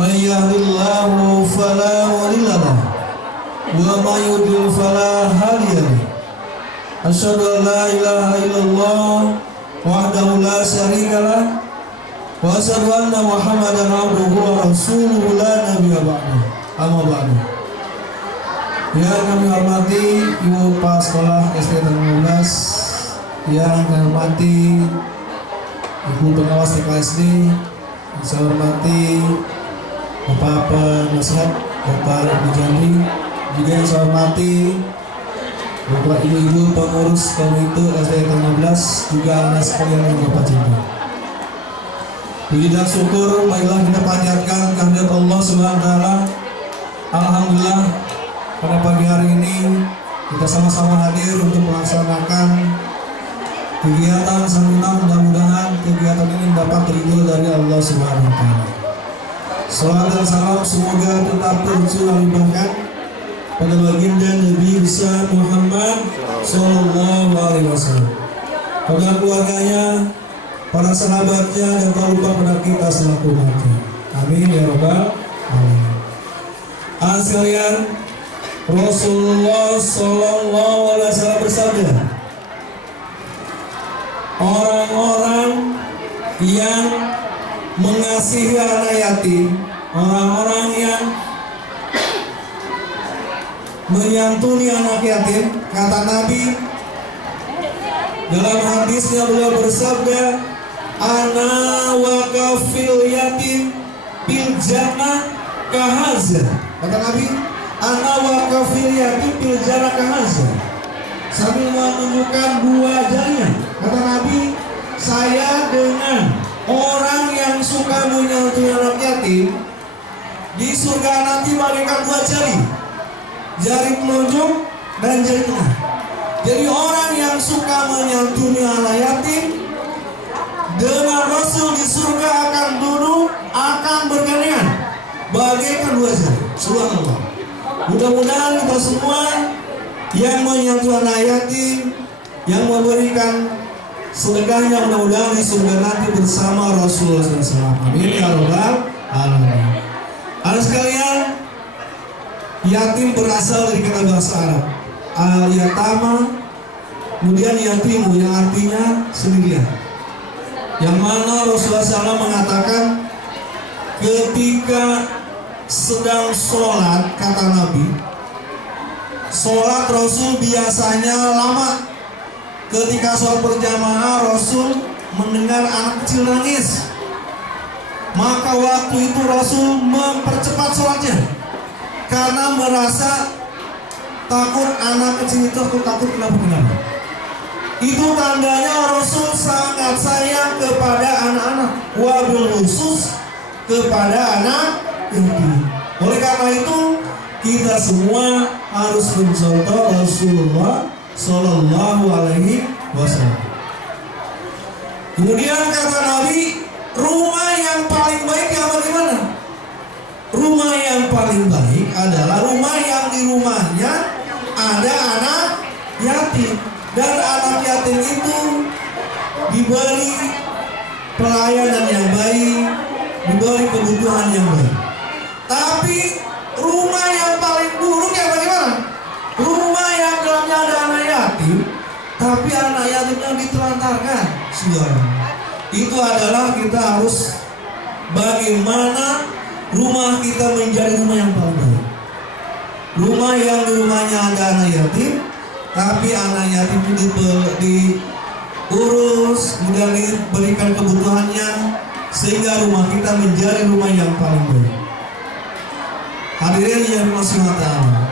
من يهد الله فلا مضل له ومن يضلل فلا هادي له أشهد أن لا إله إلا الله وحده لا شريك له وأشهد أن محمدا عبده ورسوله لا نبي بعده أما بعد. Yang kami hormati Ibu Kepala Sekolah SD 16, yang kami hormati Ibu Pengawas TK SD, yang saya hormati Bapak Penasihat Bapak Ibu Jambi, juga yang saya hormati Bapak Ibu-ibu pengurus komite SD 16, juga anak sekalian yang Bapak cinta. Puji dan syukur marilah kita panjatkan kehadirat Allah Subhanahu wa taala. Alhamdulillah, pada pagi hari ini kita sama-sama hadir untuk melaksanakan kegiatan seminar. Mudah-mudahan kegiatan ini dapat ridho dari Allah Subhanahu wa taala. Salawat dan salam semoga tetap tercurah limpahkan pada baginda Nabi besar Muhammad sallallahu alaihi wasallam, pada keluarganya, para sahabatnya, dan tak lupa pada kita selaku umatnya. Amin ya rabbal alamin. Sekalian, Rasulullah sallallahu alaihi wasallam bersabda, orang-orang yang mengasihi anak yatim, orang-orang yang menyantuni anak yatim, kata Nabi dalam hadisnya, beliau bersabda, ana wa kafil yatim bil jannah kahazah. Kata Nabi, ana wa kafil yatim bil jannah kahazah, sambil menunjukkan dua jarinya. Kata Nabi, saya dengan orang yang suka menyantuni anak yatim di surga nanti bagaikan dua jari, jari telunjuk dan jari tengah. Jadi orang yang suka menyantuni anak yatim dengan Rasul di surga akan duduk, akan bergandengan bagaikan dua jari. Subhanallah. Mudah-mudahan kita semua yang menyantuni anak yatim, yang memberikan sedekahnya, mudah-mudahan di surga nanti bersama Rasulullah SAW. Amin ya rabbal alamin. Anak sekalian, yatim berasal dari kata bahasa Arab al-yatama, kemudian yatimu yang artinya sendirian, yang mana Rasulullah SAW mengatakan ketika sedang sholat, kata Nabi, sholat Rasul biasanya lama. Ketika sholat berjamaah, Rasul mendengar anak kecil nangis, maka waktu itu Rasul mempercepat sholatnya karena merasa takut anak kecil itu takut kenapa-kenapa. Itu tandanya Rasul sangat sayang kepada anak-anak, wabil khusus kepada anak yatim. Oleh karena itu kita semua harus mencontoh Rasulullah sallallahu alaihi wasallam. Kemudian kata Nabi, rumah yang paling baik yang bagaimana? Rumah yang paling baik adalah rumah yang di rumahnya ada anak yatim, dan anak yatim itu diberi pelayanan yang baik, diberi kebutuhan yang baik. Tapi rumah yang paling buruk yang bagaimana? Rumah yang dalamnya ada anak yatim, tapi anak yatimnya ditelantarkan. Saudara, itu adalah kita harus bagaimana rumah kita menjadi rumah yang paling baik. Rumah yang di rumahnya ada anak yatim, tapi anak yatim itu diurus, kemudian diberikan kebutuhannya, sehingga rumah kita menjadi rumah yang paling baik. Hadirin yang berbahagia,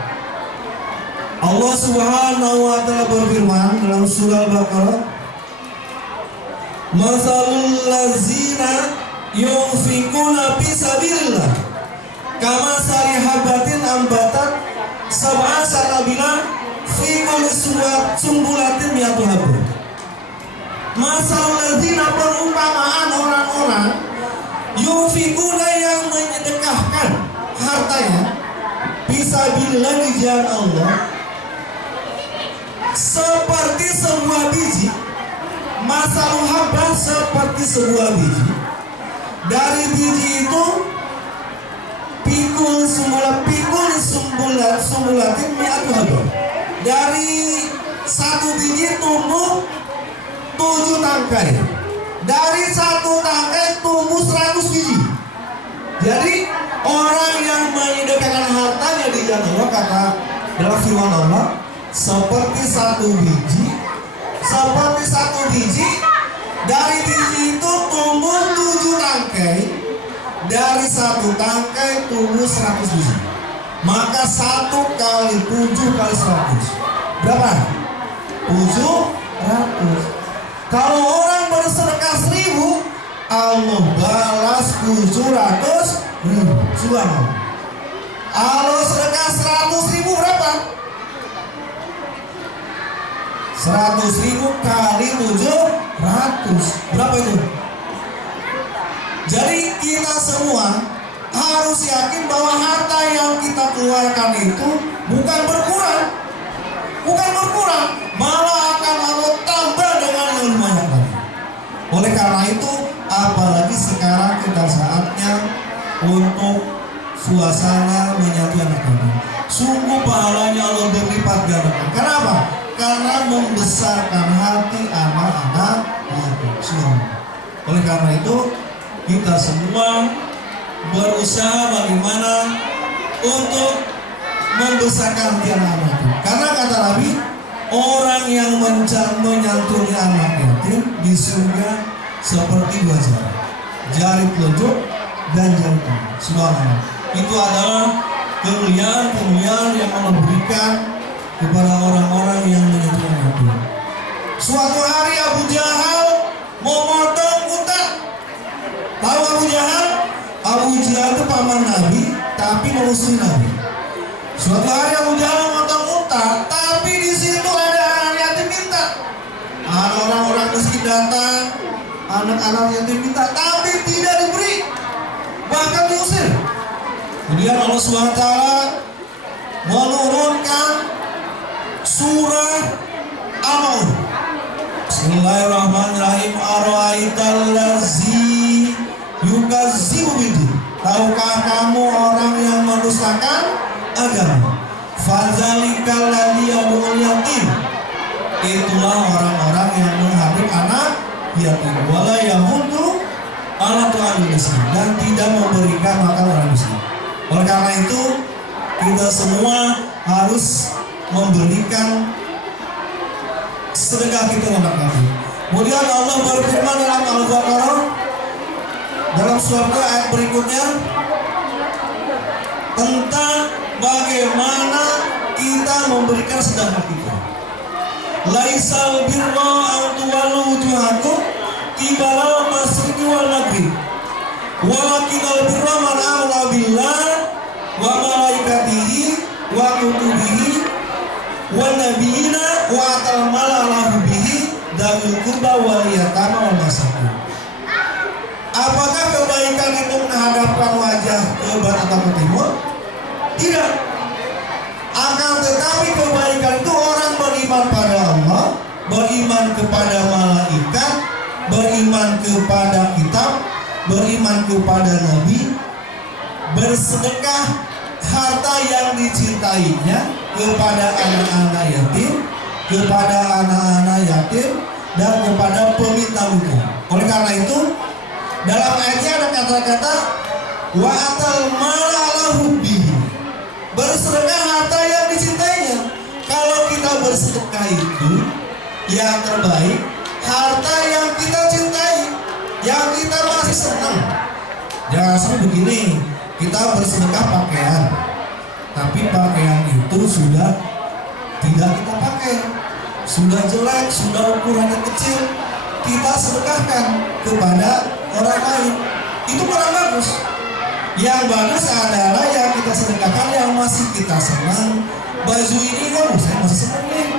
Allah Subhanahu wa taala berfirman dalam surah Al-Baqarah, "Matsalul ladzina yunfikuna fi sabilillah kamatsali habatin ambatat sab'a sanabila fi kulli sumbulatin mi'atu habba." Matsalul ladzina, perumpamaan orang-orang yunfikuna yang menyedekahkan hartanya fi sabilillah di jalan Allah, seperti sebuah biji, masalah habah seperti sebuah biji. Dari biji itu sumbulatin mi'atu habah. Dari satu biji tumbuh 7 tangkai. Dari satu tangkai tumbuh 100 biji. Jadi orang yang menyedekahkan hartanya di jalan Allah, kata dalam firman Allah, seperti satu biji, dari biji itu tumbuh 7 tangkai, dari satu tangkai tumbuh 100 biji. Maka 1 kali 7 kali 100 berapa? 700. Kalau orang bersedekah 1000, Allah balas 700 ribu. Subhanallah. Kalau sedekah 100.000 berapa? 100.000 kali 700 berapa itu? Jadi kita semua harus yakin bahwa harta yang kita keluarkan itu bukan berkurang, malah akan Allah tambah dengan yang lebih banyak lagi. Oleh karena itu, apalagi sekarang kita saatnya untuk suasana menyatu anak kami. Sungguh pahalanya Allah berlipat ganda. Kenapa? Karena membesarkan hati anak-anak yatim. Oleh karena itu, kita semua berusaha bagaimana untuk membesarkan hati anak-anak yatim. Karena kata Nabi, orang yang menyantuni anak yatim di surga seperti 2 jari, jari telunjuk dan jari tangan. Subhanallah. Itu adalah kemuliaan yang Allah berikan kepada orang-orang yang menyantuni anak yatim. Suatu hari Abu Jahal mau motong unta. Tahu Abu Jahal? Abu Jahal itu paman Nabi, tapi memusuhi Nabi. Suatu hari Abu Jahal motong unta, tapi di situ ada anak yatim minta. Ada orang-orang miskin datang, anak-anak yatim minta, tapi tidak diberi, bahkan diusir. Kemudian Allah SWT menurunkan surah Al-Maun. Bismillahirrahmanirrahim. Ara'aital ladzi yukazzibu biddin. Tahukah kamu orang yang mendustakan agama? Fadzalikal ladzi yad'ul yatim. Itulah orang-orang yang menghardik anak yatim. Wala yahuddu ala ta'amil miskin, dan tidak memberikan makan orang miskin. Oleh karena itu, kita semua harus memberikan sedekah kita kepada kami. Kemudian Allah berfirman dalam Al-Baqarah dalam surah ayat berikutnya tentang bagaimana kita memberikan sedekah kita. Laisal birra an tuwallu wujuhakum qibala al-masyriqi wal maghrib, walakinal birra man amana billah wa malaikatihi wa kutubihi wa nabiyina wa atal mala lahu bihi dzul qurba wal yatama wal masakin. Apakah kebaikan itu menghadapkan wajah ke barat atau ke timur? Tidak. Akan tetapi kebaikan itu orang beriman pada Allah, beriman kepada malaikat, beriman kepada kitab, beriman kepada nabi, bersedekah harta yang dicintainya kepada anak-anak yatim, dan kepada peminta-minta. Oleh karena itu, dalam ayatnya ada kata-kata wa atal mala lahu bihi, bersedekah harta yang dicintainya. Kalau kita bersedekah itu yang terbaik, harta yang kita cintai, yang kita masih senang. Jangan sampai begini, kita bersedekah pakaian, tapi pakaian itu sudah tidak kita pakai, sudah jelek, sudah ukurannya kecil, kita sedekahkan kepada orang lain. Itu kurang bagus. Yang bagus adalah yang kita sedekahkan yang masih kita senang. Baju ini kan saya masih senang nih,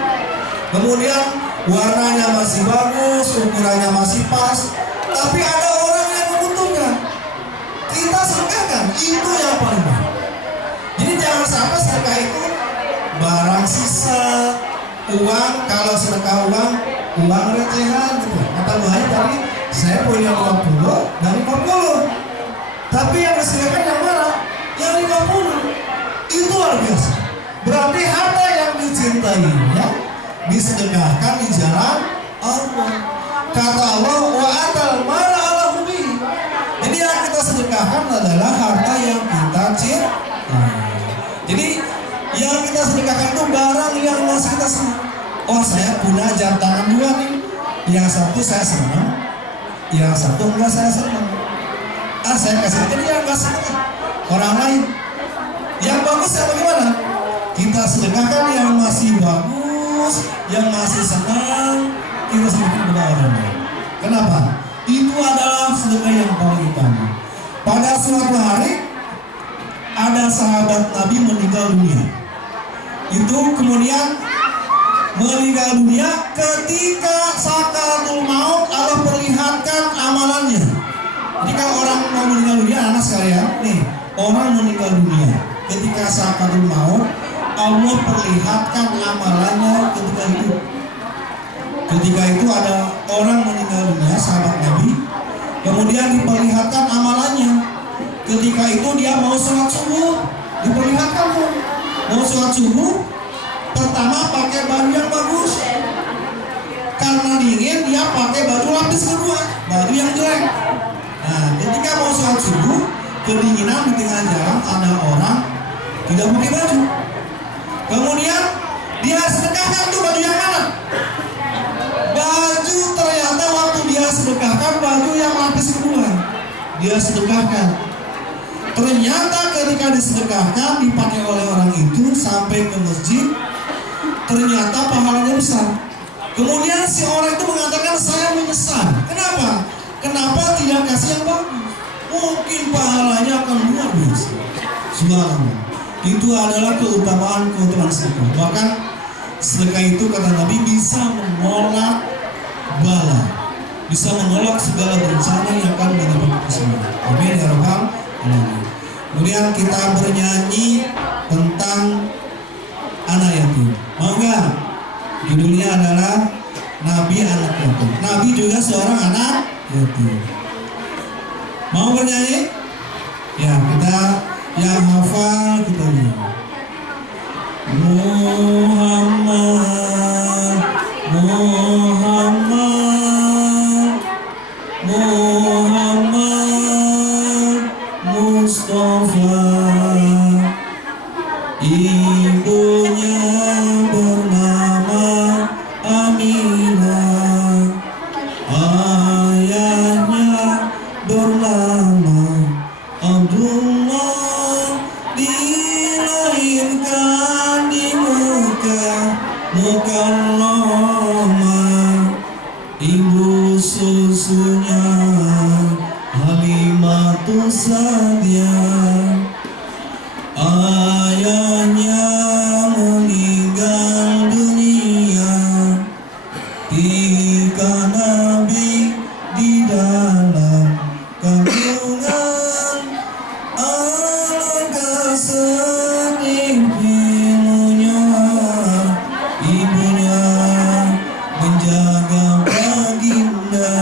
kemudian warnanya masih bagus, ukurannya masih pas, tapi ada orang yang membutuhkan, kita sedekahkan. Itu yang paling baik. Jadi jangan sampai sedekah itu barang sisa, uang. Kalau sedekah uang recehan gitu. Kata bahaya tadi, saya punya 50 dan 50, tapi yang disedekahkan yang mana? Yang 50. Itu luar biasa. cintai, ya, disedekahkan di jalan Allah. Kata Allah, wa atal mala ala hubbi. Jadi yang kita sedekahkan adalah harta yang kita cintai. Jadi yang kita sedekahkan itu barang yang masih kita senang. Oh, saya punya jam tangan 2 nih. Yang satu saya senang, yang satu enggak saya senang. Saya kasih ke dia enggak senang. Orang lain yang bagus ya bagaimana? Kita sedekahkan yang masih bagus, yang masih senang, kita sedekahkan kepada orang lain. Kenapa? Itu adalah sedekah yang paling utama. Pada suatu hari ada sahabat Nabi meninggal dunia. Itu kemudian meninggal dunia ketika sakaratul maut Allah perlihatkan amalannya. Jadi kalau orang mau meninggal dunia, anak sekalian, nih orang meninggal dunia ketika sakaratul maut Allah perlihatkan amalannya ketika hidup. Ketika itu ada orang meninggal dunia, sahabat Nabi, kemudian diperlihatkan amalannya. Ketika itu dia mau sholat subuh, diperlihatkan mau sholat subuh. Pertama pakai baju yang bagus, karena dingin dia pakai baju lapis kedua, baju yang jelek. Nah, ketika mau sholat subuh, kedinginan di tengah jalan ada orang tidak pakai baju. Kemudian dia sedekahkan tuh baju yang mana? Baju, ternyata waktu dia sedekahkan baju yang lapis kedua, dia sedekahkan. Ternyata ketika disedekahkan dipakai oleh orang itu sampai ke masjid, ternyata pahalanya besar. Kemudian si orang itu mengatakan, saya menyesal. Kenapa? Kenapa tidak kasih yang bagus? Mungkin pahalanya akan luar biasa. Subhanallah. Itu adalah keutamaan sedekah. Bahkan sedekah itu kata Nabi bisa menolak bala, bisa menolak segala bencana yang akan menimpa kita semua. Amin ya rabbal alamin. Kemudian kita bernyanyi tentang anak yatim. Mau nggak? Judulnya adalah Nabi anak yatim. Nabi juga seorang anak yatim. Mau bernyanyi? Ya, kita yang hafal kita nyanyi. Muhammad, Muhammad, Muhammad Mustafa. Ibunya bernama Aminah, ayahnya bernama Abdullah, dilahirkan di Mekah Mukarramah. Ibu susunya Halimatus Sa'diyah, ayahnya meninggal dunia ketika Nabi di dalam kandungan. Alangkah sedih pilunya ibunya menjaga baginda.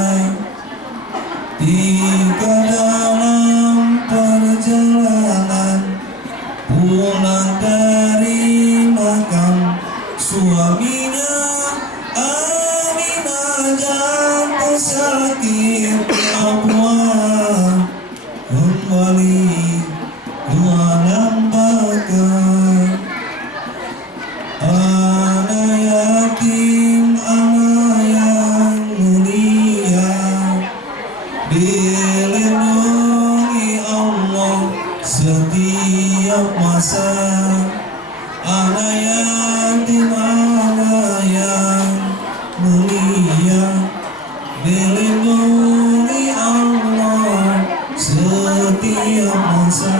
Ketika dalam perjalanan pulang dari makam suaminya, Aminah jatuh sakit abwah, kembali ke alam baka. Anak yatim, anak yang mulia, dilindungi Allah setiap masa. Anak yatim, anak yang mulia, dilindungi Allah setiap masa.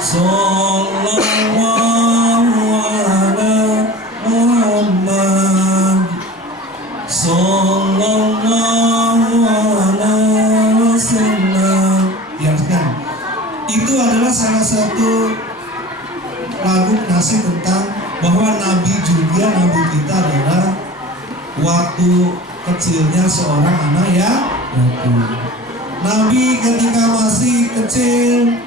Sallallahu ala Muhammad, sallallahu ala wasallam. Ya kan? Itu adalah salah satu lagu nasib tentang bahwa Nabi juga, Nabi kita adalah waktu kecilnya seorang anak yatim. Nabi ketika masih kecil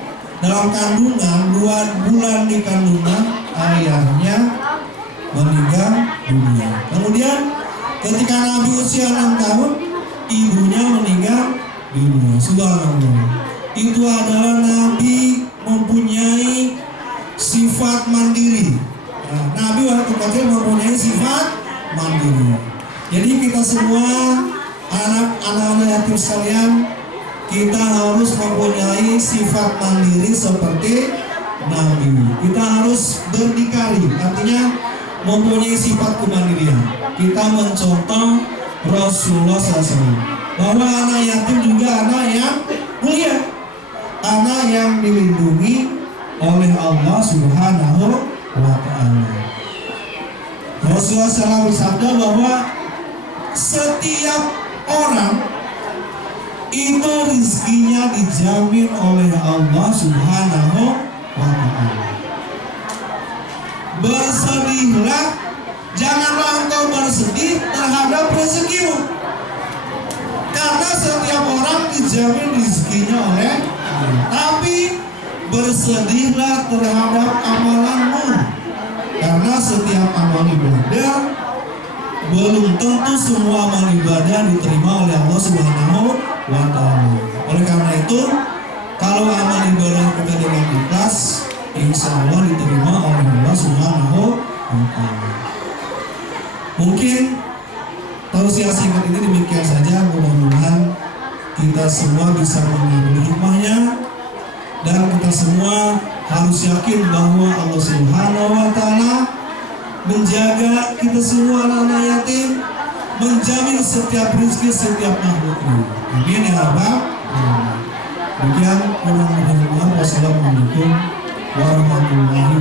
dalam kandungan, 2 bulan di kandungan, ayahnya meninggal dunia. Kemudian ketika Nabi usia 6 tahun, ibunya meninggal dunia. Subhanallah. Itu adalah Nabi mempunyai sifat mandiri. Nah, Nabi waktu kecil mempunyai sifat mandiri. Jadi kita semua anak-anak yatim sekalian, kita harus mempunyai sifat mandiri seperti Nabi. Kita harus berdikari, artinya mempunyai sifat kemandirian. Kita mencontoh Rasulullah SAW, bahwa anak yatim juga anak yang mulia, anak yang dilindungi oleh Allah Subhanahu wa Ta'ala. Rasulullah SAW bersabda bahwa setiap orang itu rizkinya dijamin oleh Allah Subhanahu wa Ta'ala. Bersedihlah, janganlah engkau bersedih terhadap rezekimu, karena setiap orang dijamin rizkinya oleh Allah. Tapi bersedihlah terhadap amalanmu, karena setiap amal ibadah belum tentu semua amal ibadah diterima oleh Allah Subhanahu wa Ta'ala. Oleh karena itu, kalau amal ibadah kita dengan ikhlas, insya Allah diterima oleh Allah Subhanahu wa Ta'ala. Mungkin tausiah singkat ini demikian saja. Mudah-mudahan kita semua bisa mengambil hikmahnya, dan kita semua harus yakin bahwa Allah Subhanahu wa Ta'ala menjaga kita semua anak-anak yatim, menjamin setiap rezeki setiap makhluknya. Amin ya rabbal alamin. Demikian, wassalamualaikum warahmatullahi